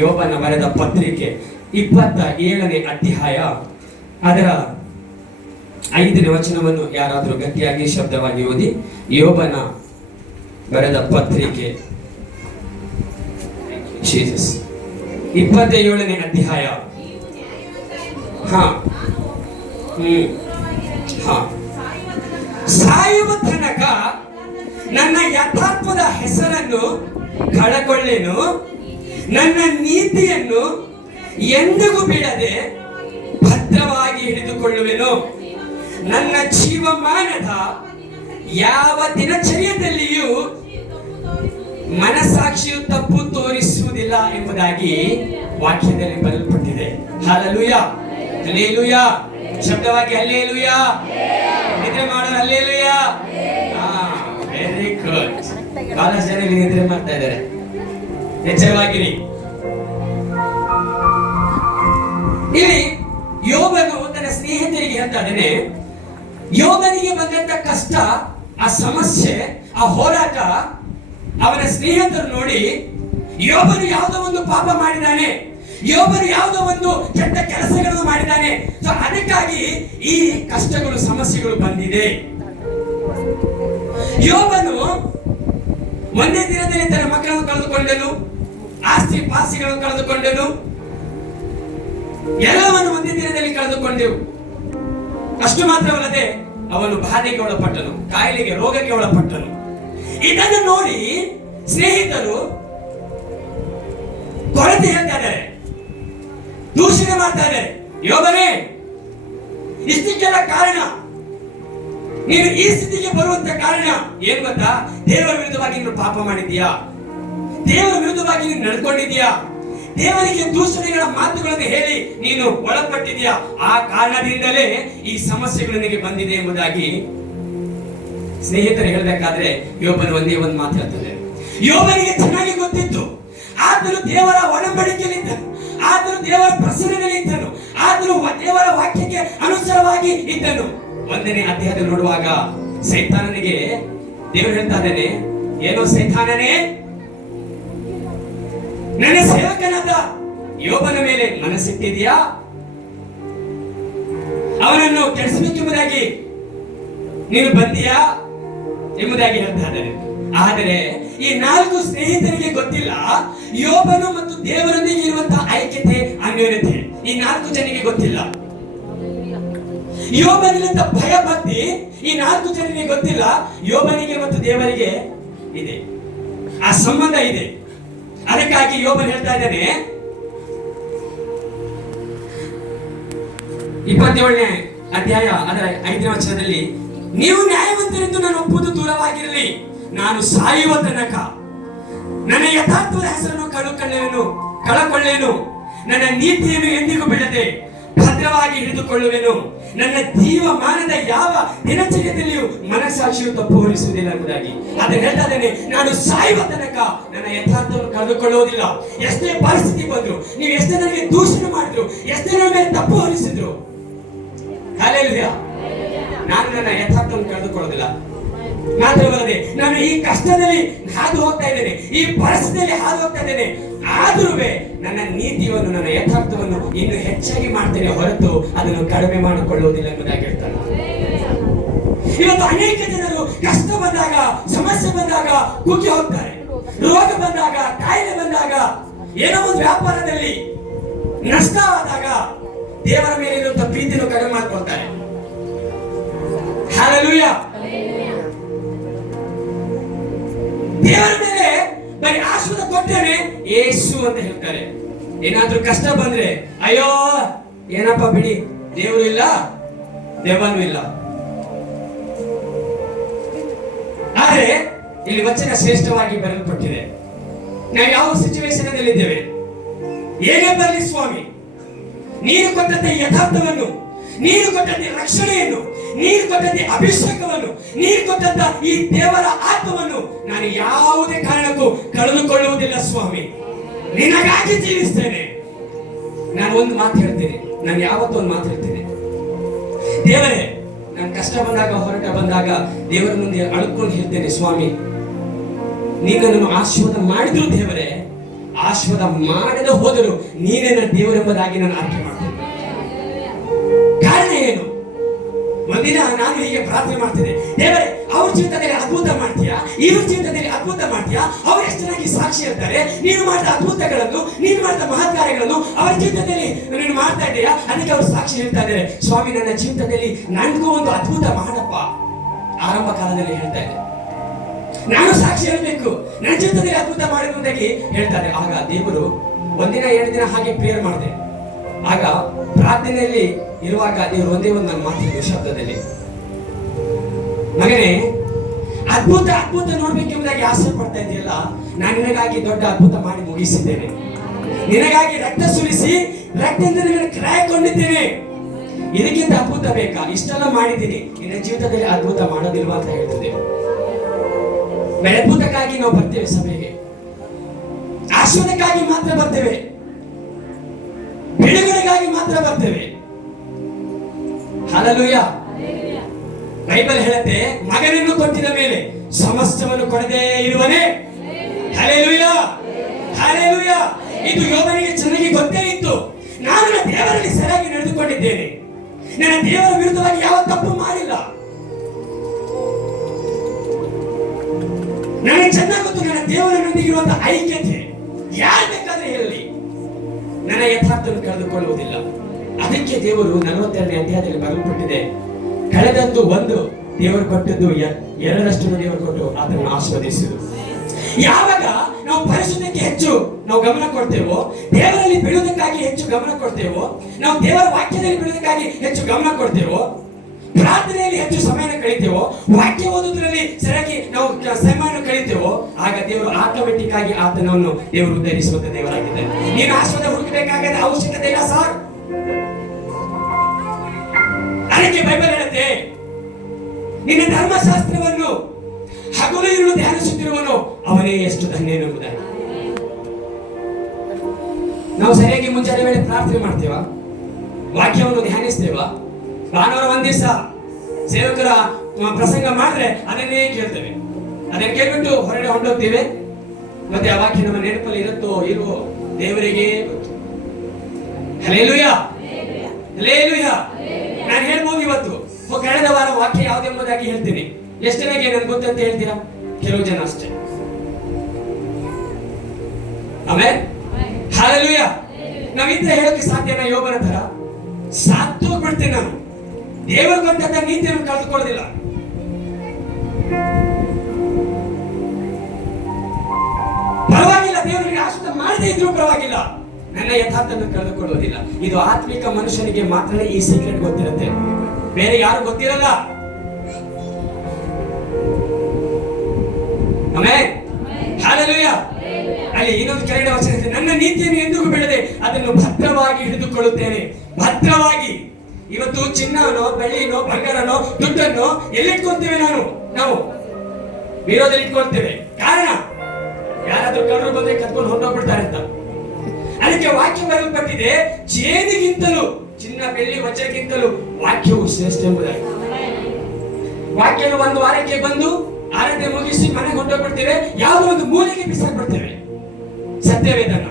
ಯೋಬನ ಬರೆದ ಪತ್ರಿಕೆ 27ನೇ ಅಧ್ಯಾಯ ಅದರ 5ನೇ ವಚನವನ್ನು ಯಾರಾದರೂ ಗಟ್ಟಿಯಾಗಿ ಶಬ್ದವಾಗಿ ಓದಿ. ಯೋಬನ ಬರೆದ ಪತ್ರಿಕೆ 27ನೇ ಅಧ್ಯಾಯ. ಸಾಯುವ ತನಕ ನನ್ನ ಯಥಾರ್ಥದ ಹೆಸರನ್ನು ಕಳಕೊಳ್ಳೆನು, ನನ್ನ ನೀತಿಯನ್ನು ಎಂದಿಗೂ ಬಿಡದೆ ಭದ್ರವಾಗಿ ಹಿಡಿದುಕೊಳ್ಳುವೆನು. ನನ್ನ ಜೀವಮಾನದ ಯಾವ ದಿನಚರ್ಯದಲ್ಲಿಯೂ ಮನಸಾಕ್ಷಿಯು ತಪ್ಪು ತೋರಿಸುವುದಿಲ್ಲ ಎಂಬುದಾಗಿ ವಾಕ್ಯದಲ್ಲಿ ಬರೆಯಲ್ಪಟ್ಟಿದೆ. ಹಲ್ಲೆಲೂಯಾ, ಹಲ್ಲೆಲೂಯಾ, ಶಬ್ದವಾಗಿ ಹಲ್ಲೆಲೂಯಾ. ನಿದ್ರೆ ಮಾಡೋರು ಹಲ್ಲೆಲೂಯಾ. Very good. ಬಹಳಷ್ಟು ಜನ ನಿದ್ರೆ ಮಾಡ್ತಾ ಇದ್ದಾರೆ, ಎಚ್ಚರವಾಗಿರಿ. ಇಲ್ಲಿ ಯೋಬನು ತನ್ನ ಸ್ನೇಹಿತರಿಗೆ ಹೇಳ್ತಾ ಇದ್ದಾನೆ, ಯೋಬನಿಗೆ ಬಂದಂತ ಕಷ್ಟ, ಆ ಸಮಸ್ಯೆ, ಆ ಹೋರಾಟ ಅವನ ಸ್ನೇಹಿತರು ನೋಡಿ ಯೋಬನು ಯಾವುದೋ ಒಂದು ಪಾಪ ಮಾಡಿದ್ದಾನೆ, ಯೋಬನು ಯಾವುದೋ ಒಂದು ಕೆಟ್ಟ ಕೆಲಸಗಳನ್ನು ಮಾಡಿದ್ದಾನೆ, ಸೊ ಅದಕ್ಕಾಗಿ ಈ ಕಷ್ಟಗಳು ಸಮಸ್ಯೆಗಳು ಬಂದಿದೆ. ಯೋಬನು ಒಂದೇ ದಿನದಲ್ಲಿ ತನ್ನ ಮಕ್ಕಳನ್ನು ಕಳೆದುಕೊಂಡನು, ಆಸ್ತಿ ಪಾಸ್ತಿಗಳನ್ನು ಕಳೆದುಕೊಂಡನು, ಎಲ್ಲವನ್ನು ಒಂದೇ ದಿನದಲ್ಲಿ ಕಳೆದುಕೊಂಡೆವು. ಅಷ್ಟು ಮಾತ್ರವಲ್ಲದೆ ಅವನು ಬಾಧೆಗೆ ಒಳಪಟ್ಟನು, ಕಾಯಿಲೆಗೆ, ರೋಗಕ್ಕೆ ಒಳಪಟ್ಟನು. ಇದನ್ನು ನೋಡಿ ಸ್ನೇಹಿತರು ಕೊರತೆ ಹೇಳ್ತಾ ಇದ್ದಾರೆ, ದೂಷಣೆ ಮಾಡ್ತಾ ಇದ್ದಾರೆ. ಯೋಬನೇ, ಇಷ್ಟಕ್ಕೆಲ್ಲ ಕಾರಣ, ನೀನು ಈ ಸ್ಥಿತಿಗೆ ಬರುವಂತ ಕಾರಣ ಏನ್ ಗೊತ್ತಾ? ದೇವರ ವಿರುದ್ಧವಾಗಿ ನೀನು ಪಾಪ ಮಾಡಿದ್ಯಾ, ದೇವರ ವಿರುದ್ಧವಾಗಿ ನೀನು ನಡ್ಕೊಂಡಿದ್ಯಾ, ದೇವರಿಗೆ ದೂಷಣೆಗಳ ಮಾತುಗಳನ್ನು ಹೇಳಿ ನೀನು ಒಳಪಟ್ಟಿದ್ಯಾ, ಆ ಕಾರಣದಿಂದಲೇ ಈ ಸಮಸ್ಯೆಗಳು ನಿನಗೆ ಬಂದಿದೆ ಎಂಬುದಾಗಿ ಸ್ನೇಹಿತರು ಹೇಳಬೇಕಾದ್ರೆ ಯೋಬನು ಒಂದೇ ಒಂದು ಮಾತು ಹೇಳ್ತಾರೆ. ಯೋಬನಿಗೆ ಚೆನ್ನಾಗಿ ಗೊತ್ತಿತ್ತು, ಆತನು ದೇವರ ಒಡಂಬಡಿಕೆಯಲ್ಲಿದ್ದನು, ಆತನು ದೇವರ ಪ್ರಸನ್ನದಲ್ಲಿ ಇದ್ದನು, ಆತನು ದೇವರ ವಾಕ್ಯಕ್ಕೆ ಅನುಸಾರವಾಗಿ ಇದ್ದನು. 1ನೇ ಅಧ್ಯಾಯದಲ್ಲಿ ನೋಡುವಾಗ ಸೈತಾನನಿಗೆ ದೇವರು ಹೇಳ್ತಾ ಇದ್ದಾನೆ, ಏನೋ ಸೈತಾನನೇ, ನನ್ನ ಸೇವಕನಾದ ಯೋಬನ ಮೇಲೆ ಮನಸ್ಸಿಟ್ಟಿದೆಯಾ, ಅವನನ್ನು ಕೆಡಿಸಬೇಕೆಂಬುದಾಗಿ ನೀನು ಬಂದಿಯಾ ಎಂಬುದಾಗಿ ಹೇಳ್ತಾ ಇದ್ದಾನೆ. ಆದರೆ ಈ 4 ಸ್ನೇಹಿತರಿಗೆ ಗೊತ್ತಿಲ್ಲ ಯೋಬನು ಮತ್ತು ದೇವರೊಂದಿಗೆ ಇರುವಂತಹ ಐಕ್ಯತೆ, ಅನ್ಯೋನ್ಯತೆ. ಈ 4 ಜನರಿಗೆ ಗೊತ್ತಿಲ್ಲ. ಯೋಬನಿಂದ ಭಯ ಭಕ್ತಿ ಈ 4 ಜನರಿಗೆ ಗೊತ್ತಿಲ್ಲ. ಯೋಬನಿಗೆ ಮತ್ತು ದೇವರಿಗೆ ಇದೆ, ಆ ಸಂಬಂಧ ಇದೆ. ಅದಕ್ಕಾಗಿ ಯೋಬನು ಹೇಳ್ತಾ ಇದ್ದಾನೆ 27ನೇ ಅಧ್ಯಾಯ ಅದರ 5ನೇ ವಚನದಲ್ಲಿ, ನೀವು ನ್ಯಾಯವಂತರೆಂದು ನಾನು ಒಪ್ಪುವುದು ದೂರವಾಗಿರಲಿ, ನಾನು ಸಾಯುವ ತನಕ ನನ್ನ ಯಥಾರ್ಥದ ಹೆಸರನ್ನು ಕಳಕೊಳ್ಳೇನು, ನನ್ನ ನೀತಿಯನ್ನು ಎಂದಿಗೂ ಬಿಡದೆ ಭದ್ರವಾಗಿ ಹಿಡಿದುಕೊಳ್ಳುವೆನು, ನನ್ನ ಜೀವಮಾನದ ಯಾವ ದಿನಚರ್ಯದಲ್ಲಿಯೂ ಮನಸ್ಸಾಕ್ಷಿಯು ತಪ್ಪು ಹೊರಿಸುವುದಿಲ್ಲ ಎಂಬುದಾಗಿ. ಅದನ್ನು ಹೇಳ್ತಾ ಇದ್ದೇನೆ, ನಾನು ಸಾಯುವ ತನಕ ನನ್ನ ಯಥಾರ್ಥವನ್ನು ಕಳೆದುಕೊಳ್ಳುವುದಿಲ್ಲ. ಎಷ್ಟೇ ಪರಿಸ್ಥಿತಿ ಬಂದ್ರು, ನೀವು ಎಷ್ಟೇ ನನಗೆ ದೂಷಣೆ ಮಾಡಿದ್ರು, ಎಷ್ಟೇ ನನ್ನ ಮೇಲೆ ತಪ್ಪು ಹೊರಿಸಿದ್ರು, ಹಲ್ಲೆಲೂಯಾ, ನಾನು ನನ್ನ ಯಥಾರ್ಥವನ್ನು ಕಳೆದುಕೊಳ್ಳೋದಿಲ್ಲ. ಮಾತ್ರವಲ್ಲದೆ ನಾನು ಈ ಕಷ್ಟದಲ್ಲಿ ಹಾದು ಹೋಗ್ತಾ ಇದ್ದೇನೆ, ಈ ಪರಿಸ್ಥಿತಿಯಲ್ಲಿ ಹಾದು ಹೋಗ್ತಾ ಇದ್ದೇನೆ, ಆದರೂ ನನ್ನ ನೀತಿಯನ್ನು, ನನ್ನ ಯಥಾರ್ಥವನ್ನು ಇನ್ನು ಹೆಚ್ಚಾಗಿ ಮಾಡ್ತೇನೆ ಹೊರತು ಅದನ್ನು ಕಡಿಮೆ ಮಾಡಿಕೊಳ್ಳುವುದಿಲ್ಲ ಎಂಬುದಾಗಿ ಹೇಳ್ತಾರೆ. ಇವತ್ತು ಅನೇಕ ಜನರು ಕಷ್ಟ ಬಂದಾಗ, ಸಮಸ್ಯೆ ಬಂದಾಗ ಕುಗ್ಗಿ ಹೋಗ್ತಾರೆ. ರೋಗ ಬಂದಾಗ, ಕಾಯಿಲೆ ಬಂದಾಗ, ಏನೋ ಒಂದು ವ್ಯಾಪಾರದಲ್ಲಿ ನಷ್ಟವಾದಾಗ ದೇವರ ಮೇಲೆ ಇರುವಂತಹ ಪ್ರೀತಿಯನ್ನು ಕಡಿಮೆ ಮಾಡಿಕೊಳ್ತಾರೆ. ಹಲ್ಲೆಲೂಯಾ. ದೇವರ ಮೇಲೆ ಬರೀ ಆಶೀರ್ವಾದ ಕೊಟ್ಟೇನೆ ಯೇಸು ಅಂತ ಹೇಳ್ತಾರೆ. ಏನಾದ್ರೂ ಕಷ್ಟ ಬಂದ್ರೆ ಅಯ್ಯೋ ಏನಪ್ಪ ಬಿಡಿ, ದೇವರು ಇಲ್ಲ, ದೇವನು ಇಲ್ಲ. ಆದರೆ ಇಲ್ಲಿ ವಚನ ಶ್ರೇಷ್ಠವಾಗಿ ಬರೆಯಲ್ಪಟ್ಟಿದೆ. ನಾವು ಯಾವ ಸಿಚುವೇಶನ್ ಅಲ್ಲಿ ಇದ್ದೇವೆ, ಏನೇ ಬರಲಿ ಸ್ವಾಮಿ, ನೀನು ಕೊಟ್ಟಂತೆ ಯಥಾರ್ಥವನ್ನು, ನೀನು ಕೊಟ್ಟಂತೆ ರಕ್ಷಣೆಯನ್ನು, ನೀನು ಕೊಟ್ಟಂತೆ ಅಭಿಷೇಕವನ್ನು, ನೀನು ಕೊಟ್ಟಂತ ಈ ದೇವರ ಆತ್ಮವನ್ನು ನಾನು ಯಾವುದೇ ಕಾರಣಕ್ಕೂ ಕಳೆದುಕೊಳ್ಳುವುದಿಲ್ಲ ಸ್ವಾಮಿ, ನಿನಗಾಗಿ ಜೀವಿಸ್ತೇನೆ. ನಾನು ಒಂದು ಮಾತು ಹೇಳ್ತೇನೆ, ನಾನು ಯಾವತ್ತೂ ಒಂದು ಮಾತು ಹೇಳ್ತೇನೆ, ದೇವರೇ, ನಾನು ಕಷ್ಟ ಬಂದಾಗ, ಹೋರಾಟ ಬಂದಾಗ ದೇವರ ಮುಂದೆ ಅಳ್ಕೊಂಡು ಹೇಳ್ತೇನೆ, ಸ್ವಾಮಿ ನೀನು ನನ್ನನ್ನು ಆಶೀರ್ವಾದ ಮಾಡಿದ್ರು ದೇವರೇ, ಆಶೀರ್ವಾದ ಮಾಡದೆ ಹೋದರು ನೀನೇ ನನ್ನ ದೇವರೆಂಬುದಾಗಿ ನಾನು ಆಯ್ಕೆ ಮಾಡ್ತೇನೆ. ಕಾರಣ ಏನು? ಒಂದಿನ ನಾನು ಹೀಗೆ ಪ್ರಾರ್ಥನೆ ಮಾಡ್ತಿದ್ದೆ, ದೇವರೇ ಅವ್ರ ಜೀವಿತದಲ್ಲಿ ಅದ್ಭುತ ಮಾಡ್ತೀಯಾ, ಇವ್ರ ಜೀವಿತದಲ್ಲಿ ಅದ್ಭುತ ಮಾಡ್ತೀಯಾ, ಅವ್ರು ಎಷ್ಟು ಚೆನ್ನಾಗಿ ಸಾಕ್ಷಿ ಇರ್ತಾರೆ, ನೀನು ಮಾಡಿದ ಅದ್ಭುತಗಳನ್ನು, ನೀನು ಮಾಡಿದ ಮಹತ್ಕಾರ್ಯಗಳನ್ನು ಅವರ ಜೀವಿತದಲ್ಲಿ ನೀನು ಮಾಡ್ತಾ ಇದ್ದೀಯಾ, ಅದಕ್ಕೆ ಅವರು ಸಾಕ್ಷಿ ಹೇಳ್ತಾ ಇದ್ದಾರೆ. ಸ್ವಾಮಿ, ನನ್ನ ಜೀವಿತದಲ್ಲಿ ನನಗೂ ಒಂದು ಅದ್ಭುತ ಮಾಡಪ್ಪ. ಆರಂಭ ಕಾಲದಲ್ಲಿ ಹೇಳ್ತಾ ಇದ್ದೆ, ನಾನು ಸಾಕ್ಷಿ ಹೇಳಬೇಕು, ನನ್ನ ಜೀವಿತದಲ್ಲಿ ಅದ್ಭುತ ಮಾಡುವುದಾಗಿ ಹೇಳ್ತಾರೆ. ಆಗ ದೇವರು ಒಂದಿನ 2 ದಿನ ಹಾಗೆ ಪ್ರೇಯರ್ ಮಾಡಿದೆ. ಆಗ ಪ್ರಾರ್ಥನೆಯಲ್ಲಿ ಇರುವಾಗ ದೇವರು ಒಂದೇ ಒಂದು ನಾನು ಮಾತಿದ್ದು ಶಬ್ದದಲ್ಲಿ, ಮಗನೇ, ಅದ್ಭುತ ಅದ್ಭುತ ನೋಡ್ಬೇಕೆಂಬುದಾಗಿ ಆಸೆ ಪಡ್ತಾ ಇದೆಯಲ್ಲ, ನಾನು ನಿನಗಾಗಿ ದೊಡ್ಡ ಅದ್ಭುತ ಮಾಡಿ ಮುಗಿಸಿದ್ದೇನೆ. ನಿನಗಾಗಿ ರಕ್ತ ಸುರಿಸಿ ರಕ್ತದಿಂದ ನಿನ್ನನ್ನು ಕಾಯ್ಕೊಂಡಿದ್ದೇನೆ. ಇದಕ್ಕಿಂತ ಅದ್ಭುತ ಬೇಕಾ? ಇಷ್ಟೆಲ್ಲ ಮಾಡಿದ್ದೀನಿ, ನಿನ್ನ ಜೀವಿತದಲ್ಲಿ ಅದ್ಭುತ ಮಾಡೋದಿಲ್ವಾ ಅಂತ ಹೇಳ್ತಿದ್ದೆ. ಅದ್ಭುತಕ್ಕಾಗಿ ನಾವು ಬರ್ತೇವೆ ಸಭೆಗೆ, ಆಶೀರ್ವಾದಕ್ಕಾಗಿ ಮಾತ್ರ ಬರ್ತೇವೆ, ಬಿಡುಗಡೆಗಾಗಿ ಮಾತ್ರ ಬರ್ತೇವೆ. ಹಲ್ಲೆಲೂಯಾ. ಬೈಬಲ್ ಹೇಳುತ್ತೆ, ಮಗನನ್ನು ಕೊಟ್ಟಿದ ಮೇಲೆ ಸಮಸ್ತವನ್ನು ಕೊಡದೇ ಇರುವನೇ. Hallelujah, hallelujah. ಇದು ಯೋಬನಿಗೆ ಚೆನ್ನಾಗಿ ಗೊತ್ತೇ ಇತ್ತು. ನಾನು ನನ್ನ ದೇವರಲ್ಲಿ ಸರಿಯಾಗಿ ನಡೆದುಕೊಂಡಿದ್ದೇನೆ, ನನ್ನ ದೇವರ ವಿರುದ್ಧವಾಗಿ ಯಾವ ತಪ್ಪು ಮಾಡಿಲ್ಲ. ನನಗೆ ಚೆನ್ನಾಗಿ ಗೊತ್ತು ನನ್ನ ದೇವರೊಂದಿಗಿರುವಂತಹ ಐಕ್ಯತೆ. ಯಾರು ಬೇಕಾದ್ರೆ ಹೇಳಲಿ, ನನ್ನ ಯಥಾರ್ಥವನ್ನು ಕಳೆದುಕೊಳ್ಳುವುದಿಲ್ಲ. ಅದಕ್ಕೆ ದೇವರು 42ನೇ ಅಧ್ಯಾಯದಲ್ಲಿ ಬರೆಯಲ್ಪಟ್ಟಿದೆ, ಕಳೆದದ್ದು 1, ದೇವರು ಕೊಟ್ಟದ್ದು 2 ದೇವರು ಕೊಟ್ಟು ಅದನ್ನು ಆಶೀರ್ವದಿಸಿದರು. ಯಾವಾಗ ನಾವು ಪರಿಶುದ್ಧಕ್ಕೆ ಹೆಚ್ಚು ನಾವು ಗಮನ ಕೊಡ್ತೇವೋ, ದೇವರಲ್ಲಿ ಬೆಳೆಯುವುದಕ್ಕಾಗಿ ಹೆಚ್ಚು ಗಮನ ಕೊಡ್ತೇವೋ, ನಾವು ದೇವರ ವಾಕ್ಯದಲ್ಲಿ ಬೆಳೆಯುವುದಕ್ಕಾಗಿ ಹೆಚ್ಚು ಗಮನ ಕೊಡ್ತೇವೋ, ಪ್ರಾರ್ಥನೆಯಲ್ಲಿ ಹೆಚ್ಚು ಸಮಯನ ಕಳೀತೇವೋ, ವಾಕ್ಯ ಓದುವುದರಲ್ಲಿ ಸರಿಯಾಗಿ ನಾವು ಸಮಯನ ಕಳೀತೇವೋ, ಆಗ ದೇವರು ಆಟೋಮೆಟಿಕ್ ಆಗಿ ಆತನನ್ನು ದೇವರು ಉದ್ಧರಿಸುವಂತ ದೇವರಾಗಿದ್ದಾರೆ. ನೀನು ಆಶೀರ್ವಾದ ಹುಡುಕಬೇಕಾಗದ ಅವಶ್ಯಕತೆ ಇಲ್ಲ ಸರ್. ಅದಕ್ಕೆ ಬೈಬಲ್ ಹೇಳುತ್ತೆ, ನಿನ್ನ ಧರ್ಮಶಾಸ್ತ್ರವನ್ನು ಹಗಲು ಇರುಳು ಧ್ಯಾನಿಸುತ್ತಿರುವನು ಅವನೇ ಎಷ್ಟು ಧನ್ಯನೆಂಬುದಾಗಿ. ನಾವು ಸರಿಯಾಗಿ ಮುಂಜಾನೆ ವೇಳೆ ಪ್ರಾರ್ಥನೆ ಮಾಡ್ತೇವಾ? ವಾಕ್ಯವನ್ನು ಧ್ಯಾನಿಸ್ತೇವಾ? ಭಾನುವಾರ ಒಂದ್ ದಿವಸ ಸೇವಕರ ಪ್ರಸಂಗ ಮಾಡಿದ್ರೆ ಅದನ್ನೇ ಕೇಳ್ತೇವೆ, ಅದನ್ನ ಕೇಳ್ಬಿಟ್ಟು ಹೊರಗಡೆ ಹೊಂಡೋಗ್ತೇವೆ. ಮತ್ತೆ ಆ ವಾಕ್ಯ ನಮ್ಮ ನೆನಪಲ್ಲಿ ಇರುತ್ತೋ ಇಲ್ವೋ ದೇವರಿಗೆ ಗೊತ್ತು. Hallelujah, hallelujah. ನಾನು ಹೇಳ್ಬೋದು ಇವತ್ತು ಕಳೆದ ವಾರ ವಾಕ್ಯ ಯಾವುದೆಂಬುದಾಗಿ ಹೇಳ್ತೀನಿ. ಎಷ್ಟು ಜನಕ್ಕೆ ನನ್ಗೆ ಗೊತ್ತಂತ ಹೇಳ್ತೀರಾ? ಕೆಲವು ಜನ ಅಷ್ಟೇ. ಆಮೇಲೆ ಹಲ್ಲೆಲೂಯಾ. ನಾವಿದ್ರೆ ಹೇಳೋಕೆ ಸಾಧ್ಯನಾ? ಯೋಬನ ತರ ಸಾತ್ತೋಗ್ಬಿಡ್ತೇನೆ ನಾನು. ದೇವರು ಕೊಟ್ಟಂತ ನೀತಿಯನ್ನು ಕಳೆದುಕೊಳ್ಳೋದಿಲ್ಲ. ಪರವಾಗಿಲ್ಲ, ದೇವರಿಗೆ ಆಶೀರ್ವಾದ ಮಾಡದೇ ಇದ್ರೂ ಪರವಾಗಿಲ್ಲ, ನನ್ನ ಯಥಾರ್ಥವನ್ನು ಕಳೆದುಕೊಳ್ಳೋದಿಲ್ಲ. ಇದು ಆತ್ಮಿಕ ಮನುಷ್ಯನಿಗೆ ಮಾತ್ರ ಈ ಸೀಕ್ರೆಟ್ ಗೊತ್ತಿರುತ್ತೆ, ಬೇರೆ ಯಾರು ಗೊತ್ತಿರಲ್ಲ. Amen, hallelujah. ಅಲ್ಲಿ ಇನ್ನೊಂದು ಕೆಳಗಡೆ ವಚನ ಇದೆ, ನನ್ನ ನೀತಿಯನ್ನು ಎಂದಿಗೂ ಬಿಡದೆ ಅದನ್ನು ಭದ್ರವಾಗಿ ಹಿಡಿದುಕೊಳ್ಳುತ್ತೇನೆ. ಭದ್ರವಾಗಿ. ಇವತ್ತು ಚಿನ್ನನೋ ಬೆಳ್ಳಿನೋ ಬಂಗಾರನೋ ದುಡ್ಡನ್ನು ಎಲ್ಲಿಟ್ಕೊಳ್ತೇವೆ? ನಾವು ವಿರೋಧದಲ್ಲಿ ಇಟ್ಕೊಳ್ತೇವೆ. ಕಾರಣ, ಯಾರಾದ್ರೂ ಕಳ್ಳರು ಬಂದ್ರೆ ಕತ್ಕೊಂಡು ಹೊಂದೋಗ್ಬಿಡ್ತಾರೆ ಅಂತ. ಅದಕ್ಕೆ ವಾಕ್ಯ ಬರೆಯಲ್ಪಟ್ಟಿದೆ, ಜೇನಿಗಿಂತಲೂ, ಚಿನ್ನ ಬೆಳ್ಳಿ ವಜ್ರಕ್ಕಿಂತಲೂ ವಾಕ್ಯವು ಶ್ರೇಷ್ಠ ಎಂಬುದಾಗಿ. ವಾಕ್ಯನು ಒಂದು ವಾರಕ್ಕೆ ಬಂದು ಆರಾಧನೆ ಮುಗಿಸಿ ಮನೆಗೆ ಹೊಂದೋಗ್ಬಿಡ್ತೇವೆ, ಯಾವುದೋ ಒಂದು ಮೂಲೆಗೆ ಬಿಸಾಕ್ಬಿಡ್ತೇವೆ ಸತ್ಯವೇದನ.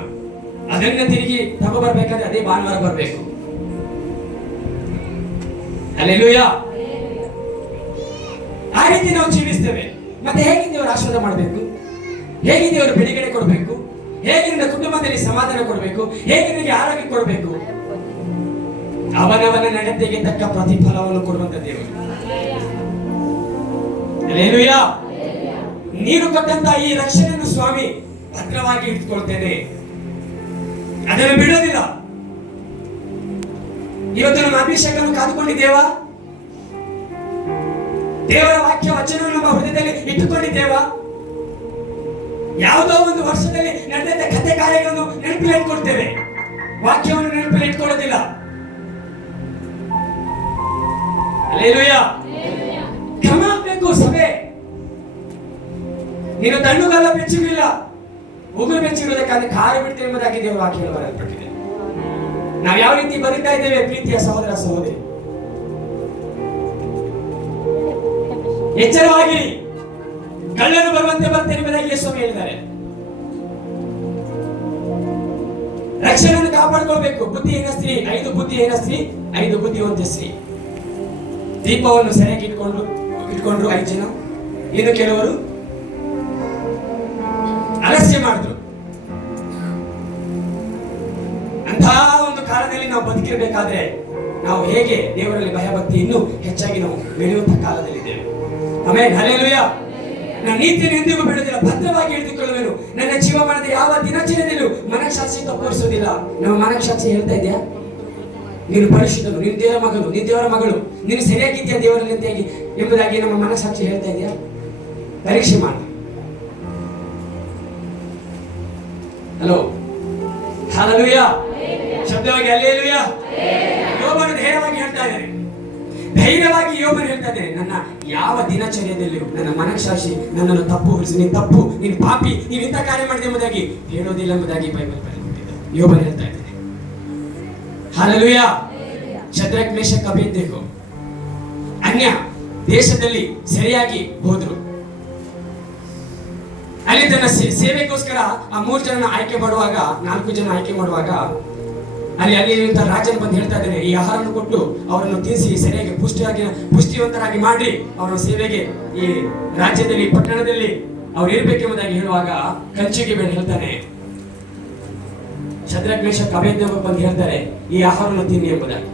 ಅದನ್ನ ತಿರುಗಿ ತಗೋಬರ್ಬೇಕಾದ್ರೆ ಅದೇ ಭಾನುವಾರ ಬರಬೇಕು. ಹಲ್ಲೆಲೂಯಾ. ಆ ರೀತಿ ನಾವು ಜೀವಿಸ್ತೇವೆ. ಮತ್ತೆ ಹೇಗೆ ದೇವರು ಆಶೀರ್ವಾದ ಮಾಡಬೇಕು? ಹೇಗೆ ದೇವರು ಬಿಡುಗಡೆ ಕೊಡಬೇಕು? ಹೇಗೆ ನಿನ್ನ ಕುಟುಂಬದಲ್ಲಿ ಸಮಾಧಾನ ಕೊಡಬೇಕು? ಹೇಗೆ ನಿನಗೆ ಆರೋಗ್ಯ ಕೊಡಬೇಕು? ಅವನವನ ನಡತೆಗೆ ತಕ್ಕ ಪ್ರತಿಫಲವನ್ನು ಕೊಡುವಂತ ದೇವರು. ಹಲ್ಲೆಲೂಯಾ. ನೀನು ಕೊಟ್ಟಂತ ಈ ರಕ್ಷಣೆಯನ್ನು ಸ್ವಾಮಿ ಭದ್ರವಾಗಿ ಇಟ್ಕೊಳ್ತೇನೆ, ಅದನ್ನು ಬಿಡೋದಿಲ್ಲ. ಇವತ್ತು ನಮ್ಮ ಅಭಿಷೇಕವನ್ನು ಕಾದುಕೊಂಡಿದ್ದೇವಾ? ದೇವರ ವಾಕ್ಯ ವಚನವನ್ನು ನಮ್ಮ ಹೃದಯದಲ್ಲಿ ಇಟ್ಟುಕೊಂಡಿದ್ದೇವಾ? ಯಾವುದೋ ಒಂದು ವರ್ಷದಲ್ಲಿ ನಡೆದ ಕಥೆ ಕಾರ್ಯಗಳನ್ನು ನೆನಪಲ್ಲಿ ಇಟ್ಕೊಳ್ತೇವೆ, ವಾಕ್ಯವನ್ನು ನೆನಪಲ್ಲಿ ಇಟ್ಕೊಳ್ಳೋದಿಲ್ಲ. ಹಲ್ಲೆಲೂಯಾ. ಕ್ರಮ ಬೇಕು ಸಭೆ. ನೀನು ತಣ್ಣುಗಾಲ ಬೆಚ್ಚಗಿಲ್ಲ, ಉಗುರು ಬೆಚ್ಚಗಿರುವುದಕ್ಕಾಗಿ ಕಾರು ಬಿಡ್ತೇವೆ ಎಂಬುದಾಗಿ ದೇವರ ವಾಕ್ಯ ಬರೆಯಲ್ಪಟ್ಟಿದೆ. ನಾವು ಯಾವ ರೀತಿ ಬರೀತಾ ಇದ್ದೇವೆ ಪ್ರೀತಿಯ ಸಹೋದರ ಸಹೋದರಿ? ಎಚ್ಚರವಾಗಿರಿ, ಕಳ್ಳರು ಬರುವಂತೆ ಬರ್ತೇನೆ ಎಂಬುದಾಗಿ ಯೇಸು ಹೇಳಿದ್ದಾರೆ. ರಕ್ಷಣೆಯನ್ನು ಕಾಪಾಡ್ಕೊಳ್ಬೇಕು. ಬುದ್ಧಿಹೀನ ಸ್ತ್ರೀ, 5 ಬುದ್ಧಿಹೀನ ಸ್ತ್ರೀ, 5 ಬುದ್ಧಿವಂತ ಸ್ತ್ರೀ. ದೀಪವನ್ನು ಸರಿಯಾಗಿ ಇಟ್ಕೊಂಡ್ರು 5 ಜನ. ಇನ್ನು ಕೆಲವರು ಅಲಸ್ಯ ಮಾಡಿದ್ರು. ಅಂತಹ ಒಂದು ಕಾಲದಲ್ಲಿ ನಾವು ಬದುಕಿರಬೇಕಾದ್ರೆ ನಾವು ಹೇಗೆ ದೇವರಲ್ಲಿ ಭಯಭಕ್ತಿ ಇನ್ನೂ ಹೆಚ್ಚಾಗಿ ನಾವು ಬೆಳೆಯುವಂತಹ ಕಾಲದಲ್ಲಿದ್ದೇವೆ. Amen, hallelujah. ನನ್ನ ನೀತಿಯನ್ನು ಎಂದಿಗೂ ಬಿಡುವುದಿಲ್ಲ, ಭದ್ರವಾಗಿ ಹಿಡಿದುಕೊಳ್ಳುವೆನು. ನನ್ನ ಜೀವಮಾನದ ಯಾವ ದಿನಚರ್ಯದಲ್ಲೂ ಮನಃಸಾಕ್ಷಿ ತಪ್ಪುರಿಸುವುದಿಲ್ಲ. ನಮ್ಮ ಮನಃಸಾಕ್ಷಿ ಹೇಳ್ತಾ ಇದೆಯಾ ನೀನು ಪರಿಶುದ್ಧನು, ನೀನು ದೇವರ ಮಗನು, ನೀನು ದೇವರ ಮಗಳು, ನೀನು ಸರಿಯಾಗಿದ್ಯಾ ದೇವರಲ್ಲಿ ಅಂತ ಎಂಬುದಾಗಿ ನಮ್ಮ ಮನಃಸಾಕ್ಷಿ ಹೇಳ್ತಾ ಇದೆಯಾ? ಪರೀಕ್ಷೆ ಮಾಡಿ. Hello, hallelujah. ಶಬ್ದವಾಗಿ ಹಲ್ಲೆಲೂಯಾ. ಯೋಬನು ಧೈರ್ಯವಾಗಿ ಹೇಳ್ತಾ ಇದ್ದಾರೆ, ಧೈರ್ಯವಾಗಿ ಯೋಬನು ಹೇಳ್ತಾ ಇದ್ದಾರೆ, ನನ್ನ ಯಾವ ದಿನಚರ್ಯದಲ್ಲಿಯೂ ನನ್ನ ಮನಃಸಾಕ್ಷಿ ನನ್ನನ್ನು ತಪ್ಪು ಹೊರಿಸಿ, ನೀನು ತಪ್ಪು, ನೀನು ಪಾಪಿ, ನೀನು ಇಂಥ ಕಾರ್ಯ ಮಾಡಿದೆ ಎಂಬುದಾಗಿ ಹೇಳೋದಿಲ್ಲ ಎಂಬುದಾಗಿ ಬೈಬಲ್ ಬರೆದಿದೆ. ಯೋಬನು ಹೇಳ್ತಾ ಇದ್ದಾನೆ. ಹಲ್ಲೆಲೂಯಾ. ಶದ್ರಕ್ ಮೇಷಕ್ ಅಬೇದ್ನೆಗೋ ಅನ್ಯ ದೇಶದಲ್ಲಿ ಸರಿಯಾಗಿ ಹೋದ್ರು. ಅಲ್ಲಿ ತನ್ನ ಸೇವೆಗೋಸ್ಕರ ಆ 3 ಜನ ಆಯ್ಕೆ ಮಾಡುವಾಗ, 4 ಜನ ಆಯ್ಕೆ ಮಾಡುವಾಗ ಅಲ್ಲಿ ರಾಜನ ಬಂದು ಹೇಳ್ತಾ ಇದ್ದಾನೆ, ಈ ಆಹಾರವನ್ನು ಕೊಟ್ಟು ಅವರನ್ನು ತಿನ್ನಿಸಿ ಸರಿಯಾಗಿ ಪುಷ್ಟಿವಂತರಾಗಿ ಮಾಡಿ ಅವರ ಸೇವೆಗೆ ಈ ರಾಜ್ಯದಲ್ಲಿ ಪಟ್ಟಣದಲ್ಲಿ ಅವ್ರು ಇರ್ಬೇಕೆಂಬುದಾಗಿ ಹೇಳುವಾಗ ಕಂಚಿಗೆ ಬೇಡ ಹೇಳ್ತಾನೆ. ಶದ್ರಕ್ ಮೇಷಕ್ ಅಬೇದ್ನೆಗೋ ಬಂದು ಹೇಳ್ತಾರೆ, ಈ ಆಹಾರವನ್ನು ತಿನ್ನಿ ಎಂಬುದಾಗಿ.